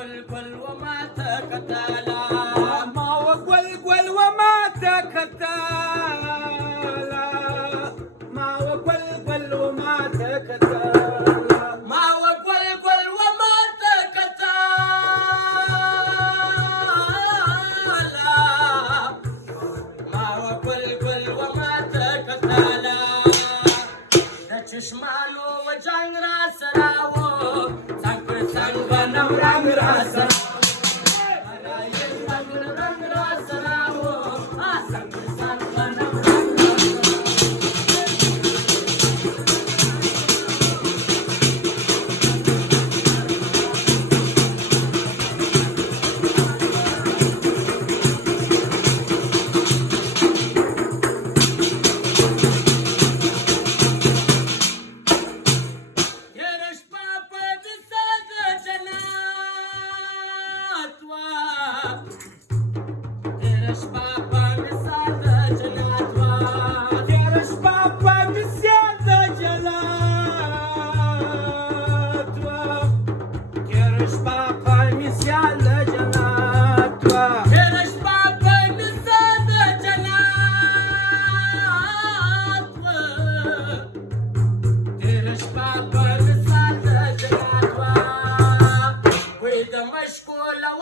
وقلقل وما تكتالا ما وقلقل وما تكتالا ما وقلقل وما تكتالا ما وقلقل وما تكتالا ما وقلقل وما تكتالا چشمانو و جنگ را سراو سنگ پر سنگ نم رنگ را سراو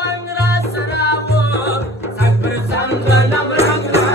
رنگ را سراو سنگ پر سنگ نم رنگ را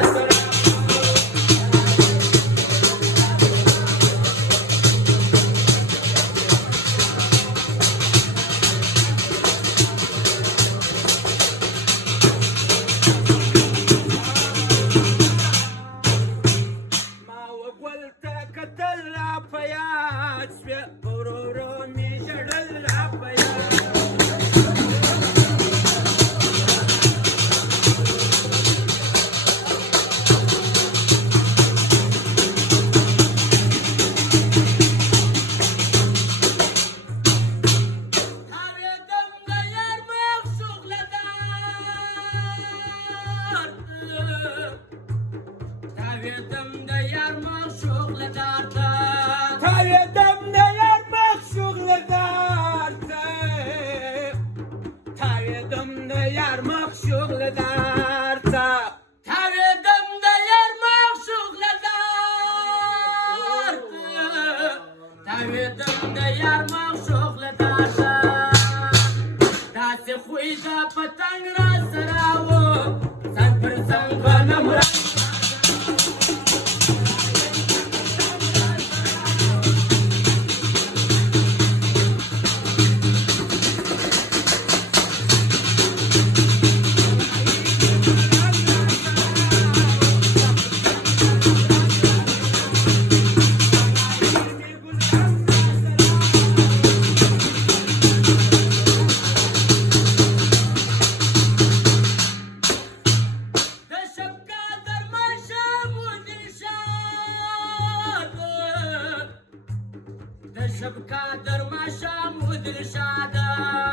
شب کا در ما شام ودل شادا